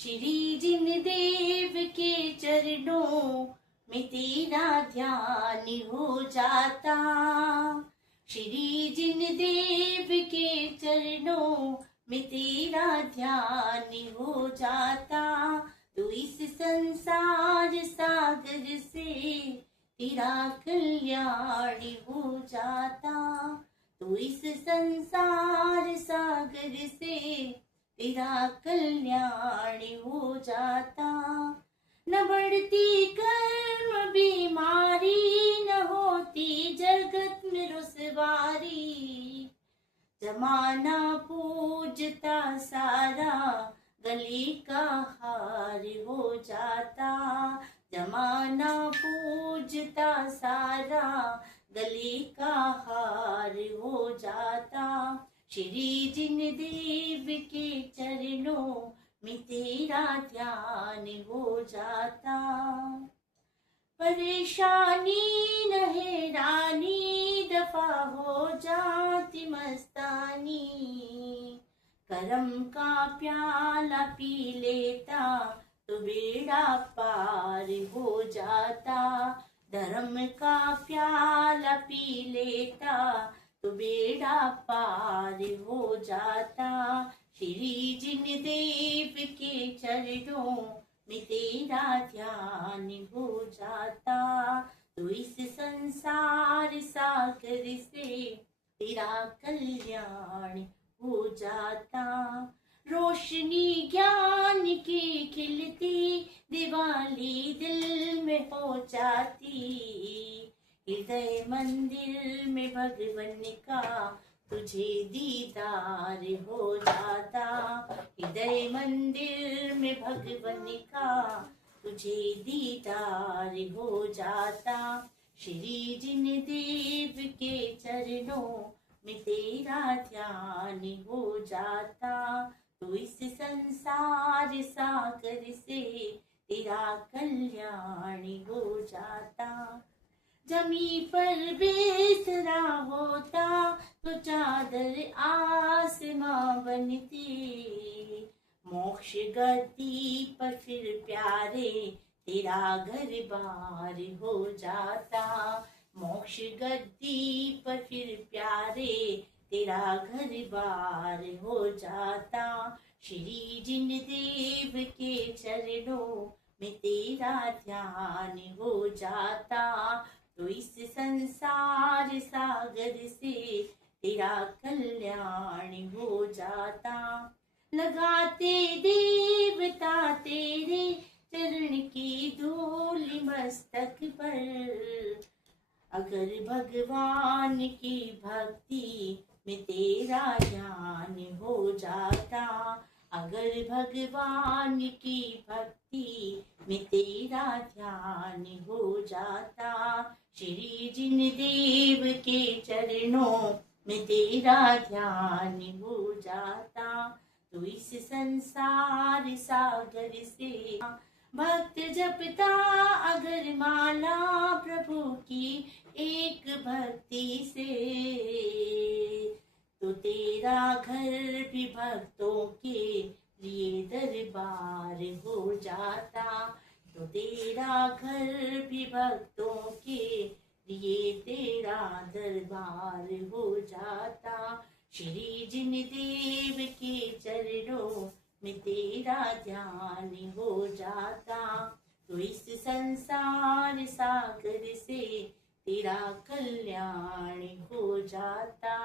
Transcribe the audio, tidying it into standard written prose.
श्री जिनदेव के चरणों में तेरा ध्यान हो जाता। श्री जिनदेव के चरणों में तेरा ध्यान हो जाता। तू इस संसार सागर से तेरा कल्याण हो जाता। तू इस संसार सागर से तेरा कल्याण हो जाता। न बढ़ती कर्म बीमारी, न होती जगत में रुसवारी। जमाना पूजता सारा गले का हार हो जाता। जमाना पूजता सारा गले का हार हो जाता। श्री जिनदेव के चरणों में तेरा ध्यान हो जाता। परेशानी न हैरानी दफा हो जाती मस्तानी। करम का प्याला पी लेता तो बेड़ा पार हो जाता। धर्म का प्याला पी लेता तो बेड़ा पार हो जाता। श्री जिनदेव के चरणों में तेरा ध्यान हो जाता। तो इस संसार सागर से तेरा कल्याण हो जाता। रोशनी ज्ञान की खिलती दिवाली दिल में हो जाती। हृदय मंदिर में भगवन का तुझे दीदार हो जाता। हृदय मंदिर में भगवन का तुझे दीदार हो जाता। श्री जिनदेव के चरणों में तेरा ध्यान हो जाता। तो इस संसार सागर से तेरा कल्याण हो जाता। जमी पर बेसरा होता तो चादर आसमां बनती। मोक्ष गति पर फिर प्यारे तेरा घर बार हो जाता। मोक्ष गति पर फिर प्यारे तेरा घर बार हो जाता। श्री जिनदेव के चरणों में तेरा ध्यान हो जाता। तो इस संसार सागर से तेरा कल्याण हो जाता। लगाते देवता तेरे चरण की धूल मस्तक पर। अगर भगवान की भक्ति में तेरा ध्यान हो जाता। अगर भगवान की भक्ति में तेरा ध्यान हो जाता। श्री जिनदेव के चरणों में तेरा ध्यान हो जाता। तो इस संसार सागर से भक्त जपता अगर माला प्रभु की एक भक्ति से। तो तेरा घर भी भक्तों के लिए दरबार हो जाता। तो तेरा घर भी भक्तों के लिए तेरा दरबार हो जाता। श्री जिनदेव के चरणों में तेरा ध्यान हो जाता। तो इस संसार सागर से तेरा कल्याण हो जाता।